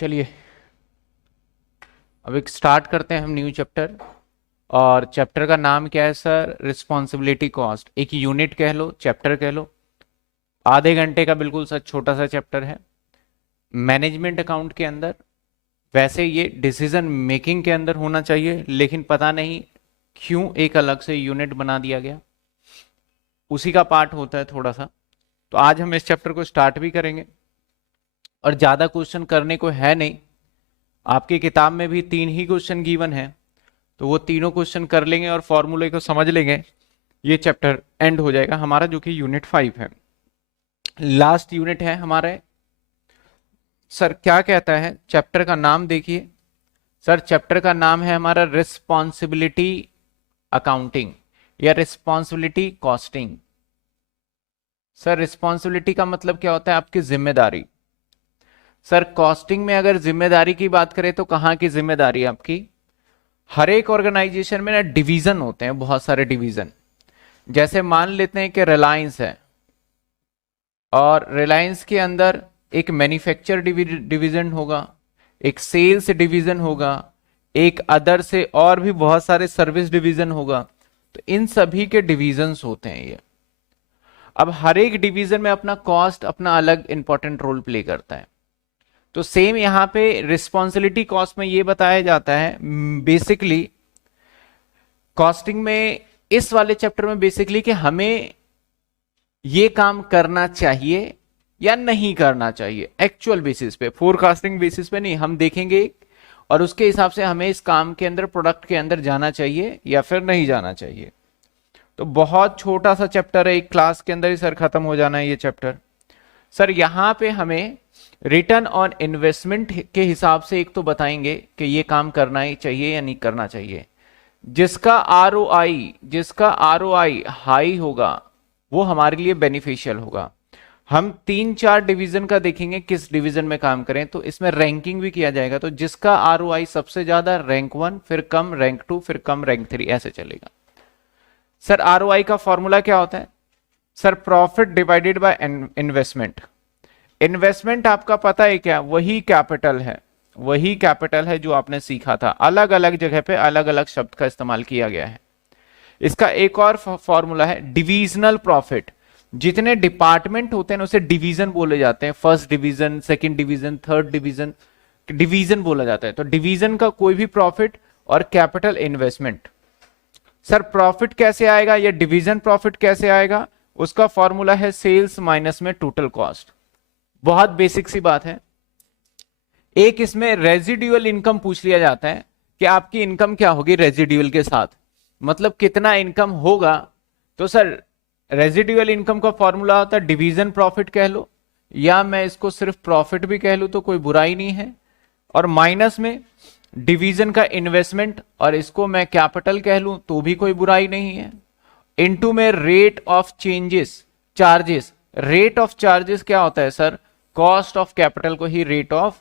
चलिए अब एक स्टार्ट करते हैं हम न्यू चैप्टर। और चैप्टर का नाम क्या है सर? Responsibility cost. एक यूनिट कह लो, चैप्टर कह लो। आधे घंटे का बिल्कुल सा छोटा सा चैप्टर है मैनेजमेंट अकाउंट के अंदर। वैसे ये डिसीजन मेकिंग के अंदर होना चाहिए, लेकिन पता नहीं क्यों एक अलग से यूनिट बना दिया गया। उसी का पार्ट होता है थोड़ा सा। तो आज हम इस चैप्टर को स्टार्ट भी करेंगे और ज्यादा क्वेश्चन करने को है नहीं। आपकी किताब में भी 3 ही क्वेश्चन गिवन है, तो वो तीनों क्वेश्चन कर लेंगे और फॉर्मूले को समझ लेंगे। ये चैप्टर एंड हो जाएगा हमारा, जो कि यूनिट 5 है, लास्ट यूनिट है हमारे। सर क्या कहता है चैप्टर का नाम? देखिए सर, चैप्टर का नाम है हमारा रिस्पॉन्सिबिलिटी अकाउंटिंग या रिस्पॉन्सिबिलिटी कॉस्टिंग। सर रिस्पॉन्सिबिलिटी का मतलब क्या होता है? आपकी जिम्मेदारी। सर कॉस्टिंग में अगर जिम्मेदारी की बात करें तो कहाँ की जिम्मेदारी है आपकी? हर एक ऑर्गेनाइजेशन में ना डिवीजन होते हैं, बहुत सारे डिवीजन। जैसे मान लेते हैं कि रिलायंस है, और रिलायंस के अंदर एक मैन्युफैक्चर डिवीजन होगा, एक सेल्स डिवीजन होगा, एक अदर से और भी बहुत सारे सर्विस डिवीजन होगा। तो इन सभी के डिवीजन्स होते हैं ये। अब हर एक डिवीजन में अपना कॉस्ट अपना अलग इंपॉर्टेंट रोल प्ले करता है। तो सेम यहां पे रिस्पॉन्सिबिलिटी कॉस्ट में ये बताया जाता है बेसिकली, कॉस्टिंग में इस वाले चैप्टर में बेसिकली कि हमें ये काम करना चाहिए या नहीं करना चाहिए। एक्चुअल बेसिस पे, फोरकास्टिंग बेसिस पे नहीं, हम देखेंगे और उसके हिसाब से हमें इस काम के अंदर, प्रोडक्ट के अंदर जाना चाहिए या फिर नहीं जाना चाहिए। तो बहुत छोटा सा चैप्टर है, एक क्लास के अंदर ही सर खत्म हो जाना है ये चैप्टर। सर यहाँ पे हमें रिटर्न ऑन इन्वेस्टमेंट के हिसाब से एक तो बताएंगे कि ये काम करना ही चाहिए या नहीं करना चाहिए। जिसका आरओआई हाई होगा वो हमारे लिए बेनिफिशियल होगा। हम 3-4 डिवीजन का देखेंगे किस डिवीजन में काम करें, तो इसमें रैंकिंग भी किया जाएगा। तो जिसका आरओआई सबसे ज्यादा, रैंक 1, फिर कम रैंक 2, फिर कम रैंक 3, ऐसे चलेगा। सर आरओआई का फॉर्मूला क्या होता है? Sir profit divided by investment. Investment आपका पता है क्या? वही कैपिटल है, वही कैपिटल है जो आपने सीखा था। अलग अलग जगह पे अलग अलग शब्द का इस्तेमाल किया गया है। इसका एक और फॉर्मूला है डिविजनल प्रॉफिट। जितने डिपार्टमेंट होते हैं उसे डिवीजन बोले जाते हैं। First division, second division, third division, division बोला जाता है। तो डिवीजन का कोई भी प्रॉफिट और कैपिटल इन्वेस्टमेंट। सर प्रॉफिट कैसे आएगा या डिवीजन प्रॉफिट कैसे आएगा? उसका फॉर्मूला है सेल्स माइनस में टोटल कॉस्ट। बहुत बेसिक सी बात है। एक इसमें रेजिडुअल इनकम पूछ लिया जाता है कि आपकी इनकम क्या होगी रेजिडुअल के साथ, मतलब कितना इनकम होगा। तो सर रेजिडुअल इनकम का फॉर्मूला होता है डिवीजन प्रॉफिट कह लो, या मैं इसको सिर्फ प्रॉफिट भी कह लूं तो कोई बुराई नहीं है, और माइनस में डिवीजन का इन्वेस्टमेंट, और इसको मैं कैपिटल कह लूं तो भी कोई बुराई नहीं है। इनटू में rate of changes, charges. Rate of charges क्या होता है सर? कॉस्ट ऑफ कैपिटल को ही रेट ऑफ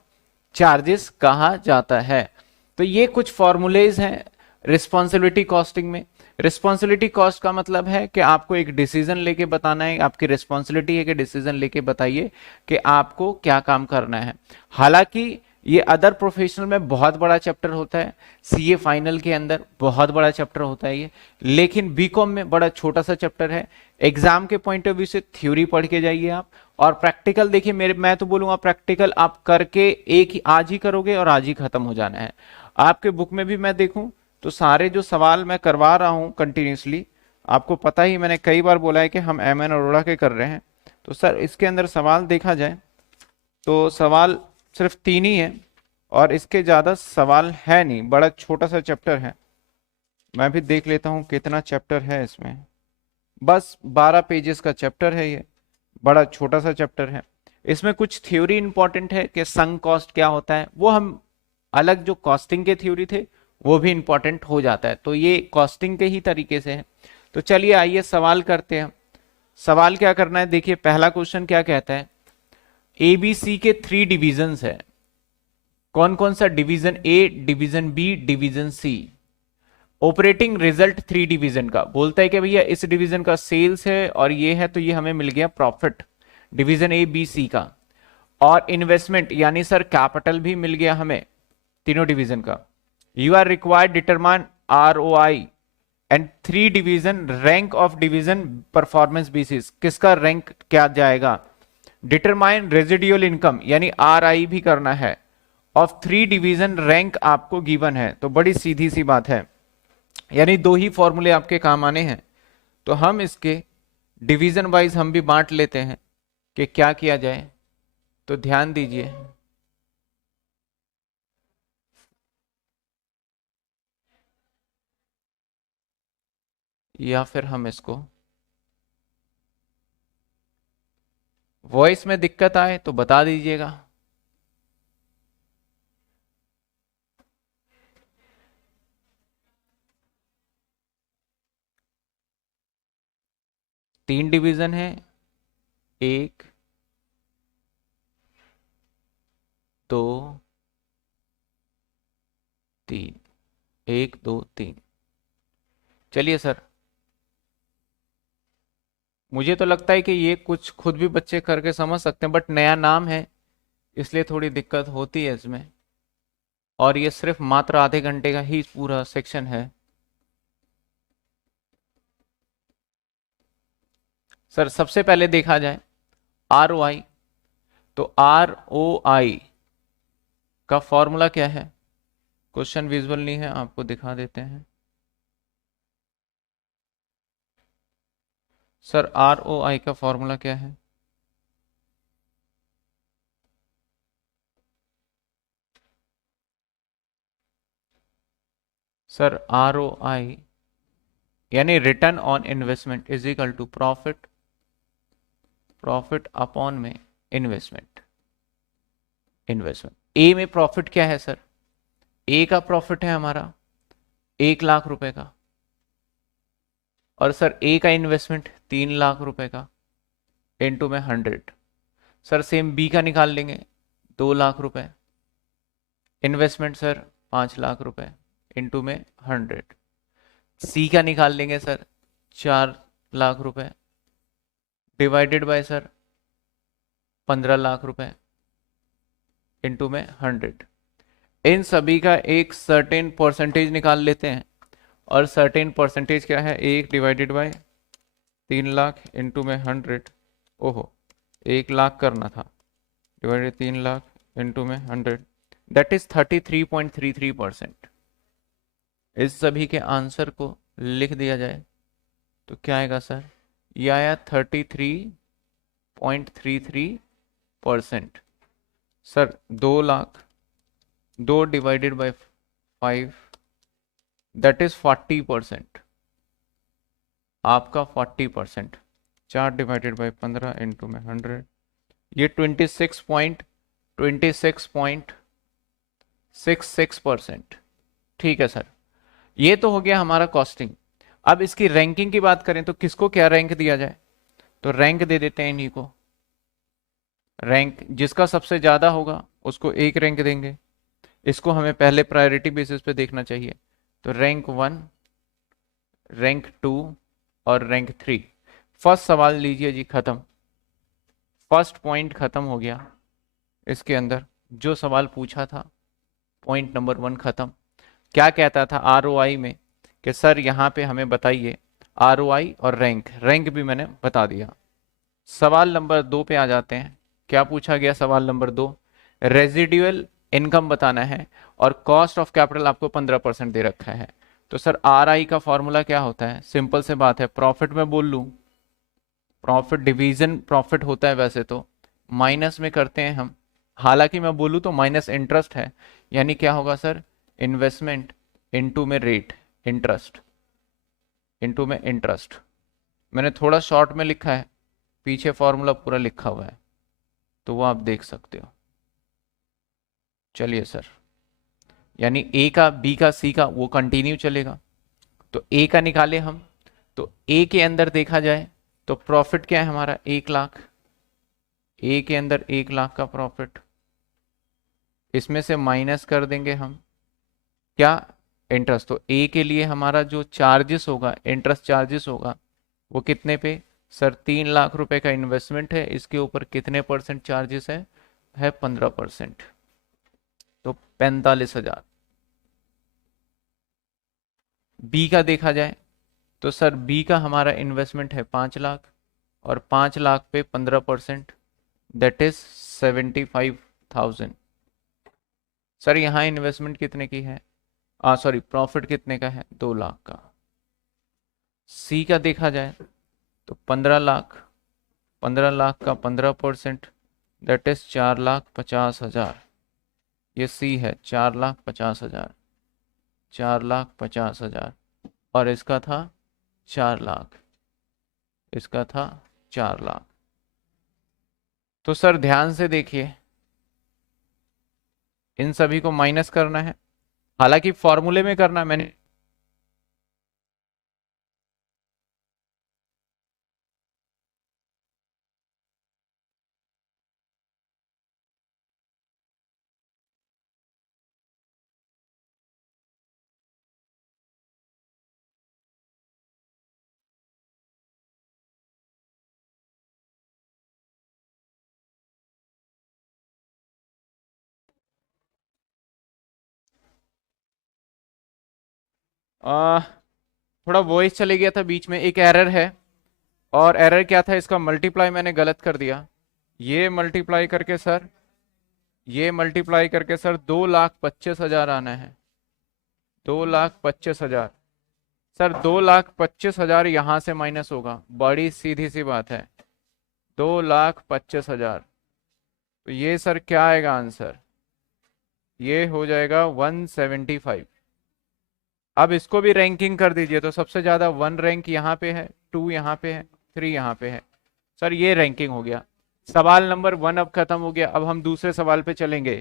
चार्जेस कहा जाता है। तो ये कुछ फॉर्मूलेज हैं रिस्पॉन्सिबिलिटी कॉस्टिंग में। रिस्पॉन्सिबिलिटी कॉस्ट का मतलब है कि आपको एक डिसीजन लेके बताना है, आपकी रिस्पॉन्सिबिलिटी है कि डिसीजन लेके बताइए कि आपको क्या काम करना है। हालांकि ये अदर प्रोफेशनल में बहुत बड़ा चैप्टर होता है, सीए फाइनल के अंदर बहुत बड़ा चैप्टर होता है ये, लेकिन बीकॉम में बड़ा छोटा सा चैप्टर है। एग्जाम के पॉइंट ऑफ व्यू से थ्योरी पढ़ के जाइए आप, और प्रैक्टिकल देखिए। मैं तो बोलूंगा प्रैक्टिकल आप करके एक ही आज ही करोगे और आज ही खत्म हो जाना है। आपके बुक में भी मैं देखूं तो सारे जो सवाल मैं करवा रहा हूं कंटिन्यूसली, आपको पता ही, मैंने कई बार बोला है कि हम एमएन अरोड़ा के कर रहे हैं। तो सर इसके अंदर सवाल देखा जाए तो सवाल सिर्फ 3 ही है, और इसके ज्यादा सवाल है नहीं। बड़ा छोटा सा चैप्टर है। मैं भी देख लेता हूं कितना चैप्टर है इसमें। बस 12 पेजेस का चैप्टर है ये, बड़ा छोटा सा चैप्टर है। इसमें कुछ थ्योरी इंपॉर्टेंट है कि संक कॉस्ट क्या होता है, वो हम अलग जो कॉस्टिंग के थ्योरी थे वो भी इंपॉर्टेंट हो जाता है। तो ये कॉस्टिंग के ही तरीके से है। तो चलिए आइए सवाल करते हैं। सवाल क्या करना है? देखिए पहला क्वेश्चन क्या कहता है, एबीसी के 3 डिविजन्स है। कौन कौन सा? Division A, division B, division C. Operating result 3 division का बोलता है कि भैया इस डिवीजन का सेल्स है और ये है, तो ये हमें मिल गया profit, division A B C का। और इन्वेस्टमेंट यानी सर कैपिटल भी मिल गया हमें तीनों डिवीजन का। You are required determine ROI and 3 division rank of division performance basis, किसका रैंक क्या जाएगा। डिटरमाइन रेजिडुअल इनकम यानी RI भी करना है, ऑफ 3 डिवीजन रैंक आपको गिवन है। तो बड़ी सीधी सी बात है, यानी 2 ही फॉर्मूले आपके काम आने हैं। तो हम इसके डिवीजन वाइज हम भी बांट लेते हैं कि क्या किया जाए। तो ध्यान दीजिए, या फिर हम इसको वॉइस में दिक्कत आए तो बता दीजिएगा। तीन डिवीजन है, 1 2 3, 1 2 3। चलिए सर, मुझे तो लगता है कि ये कुछ खुद भी बच्चे करके समझ सकते हैं, बट नया नाम है इसलिए थोड़ी दिक्कत होती है इसमें। और ये सिर्फ मात्र आधे घंटे का ही पूरा सेक्शन है। सर सबसे पहले देखा जाए ROI, तो ROI का फॉर्मूला क्या है। क्वेश्चन विजुअल नहीं है, आपको दिखा देते हैं। सर ROI का फॉर्मूला क्या है। सर ROI यानी return on investment is equal to profit upon में इन्वेस्टमेंट। ए में प्रॉफिट क्या है सर, ए का प्रॉफिट है हमारा 1 लाख रुपए का, और सर ए का इन्वेस्टमेंट 3 लाख रुपए का, इनटू में 100। सर सेम बी का निकाल लेंगे, 2 लाख रुपए, इन्वेस्टमेंट सर 5 लाख रुपए, इनटू में 100। सी का निकाल लेंगे सर 4 लाख रुपए, डिवाइडेड बाय सर 15 लाख रुपए, इनटू में 100। इन सभी का एक सर्टेन परसेंटेज निकाल लेते हैं, और सर्टेन परसेंटेज क्या है, 1 डिवाइडेड बाय 3 लाख इनटू में 100। ओहो 1 लाख करना था, डिवाइडेड 3 लाख इनटू में 100, दैट इज 33.33%। इस सभी के आंसर को लिख दिया जाए तो क्या आएगा सर, ये आया 33.33%। Sir 2 lakh, 2 divided by 5, that is 40%। आपका 40%, 4 डिवाइडेड बाय 15 इंटू में 100, ये 26.66%। ठीक है सर, ये तो हो गया हमारा कॉस्टिंग। अब इसकी रैंकिंग की बात करें तो किसको क्या रैंक दिया जाए, तो रैंक दे देते हैं इन्हीं को। रैंक जिसका सबसे ज्यादा होगा उसको 1 रैंक देंगे। इसको हमें पहले प्रायोरिटी बेसिस पे देखना चाहिए, तो रैंक 1, रैंक 2 और रैंक 3। फर्स्ट सवाल लीजिए जी, खत्म। फर्स्ट पॉइंट खत्म हो गया। इसके अंदर जो सवाल पूछा था पॉइंट नंबर 1 खत्म। क्या कहता था ROI में कि सर यहाँ पे हमें बताइए ROI और रैंक भी मैंने बता दिया। सवाल नंबर 2 पे आ जाते हैं। क्या पूछा गया सवाल नंबर 2, रेजिडुअल इनकम बताना है और कॉस्ट ऑफ कैपिटल आपको 15% दे रखा है। तो सर RI का फॉर्मूला क्या होता है, सिंपल से बात है, प्रॉफिट में बोल लूं, प्रॉफिट डिवीजन प्रॉफिट होता है वैसे तो, माइनस में करते हैं हम, हालांकि मैं बोलूं तो माइनस इंटरेस्ट है, यानी क्या होगा सर, इन्वेस्टमेंट इनटू में रेट, इंटरेस्ट इनटू में इंटरेस्ट। मैंने थोड़ा शॉर्ट में लिखा है, पीछे फॉर्मूला पूरा लिखा हुआ है तो वो आप देख सकते हो। चलिए सर, यानी ए का, बी का, सी का वो कंटिन्यू चलेगा। तो ए का निकाले हम, तो ए के अंदर देखा जाए तो प्रॉफिट क्या है हमारा, 1 लाख। ए के अंदर 1 लाख का प्रॉफिट, इसमें से माइनस कर देंगे हम क्या, इंटरेस्ट। तो ए के लिए हमारा जो चार्जेस होगा, इंटरेस्ट चार्जेस होगा, वो कितने पे सर, 3 लाख रुपए का इन्वेस्टमेंट है, इसके ऊपर कितने परसेंट चार्जेस है, है 15%, तो 45,000। बी का देखा जाए तो सर बी का हमारा इन्वेस्टमेंट है 5 लाख, और 5 लाख पे 15%, दैट इज 75,000। सर यहाँ इन्वेस्टमेंट कितने की है, सॉरी प्रॉफिट कितने का है, 2 लाख का। सी का देखा जाए तो 15 लाख, 15 लाख का 15%, दैट इज 4,50,000। ये सी है 4,50,000, 4,50,000, और इसका था 4 लाख, इसका था 4 लाख। तो सर ध्यान से देखिए, इन सभी को माइनस करना है, हालांकि फॉर्मूले में करना है मैंने। आ, थोड़ा वॉइस चले गया था बीच में, एक एरर है। और एरर क्या था, इसका मल्टीप्लाई मैंने गलत कर दिया। ये मल्टीप्लाई करके सर, ये मल्टीप्लाई करके सर 2,25,000 आना है, 2,25,000। सर 2,25,000 यहां से माइनस होगा, बड़ी सीधी सी बात है, 2,25,000। तो ये सर क्या आएगा आंसर, ये हो जाएगा 175। अब इसको भी रैंकिंग कर दीजिए, तो सबसे ज्यादा 1 रैंक यहाँ पे है, 2 यहाँ पे है, 3 यहाँ पे है। सर ये रैंकिंग हो गया। सवाल नंबर 1 अब खत्म हो गया, अब हम दूसरे सवाल पे चलेंगे।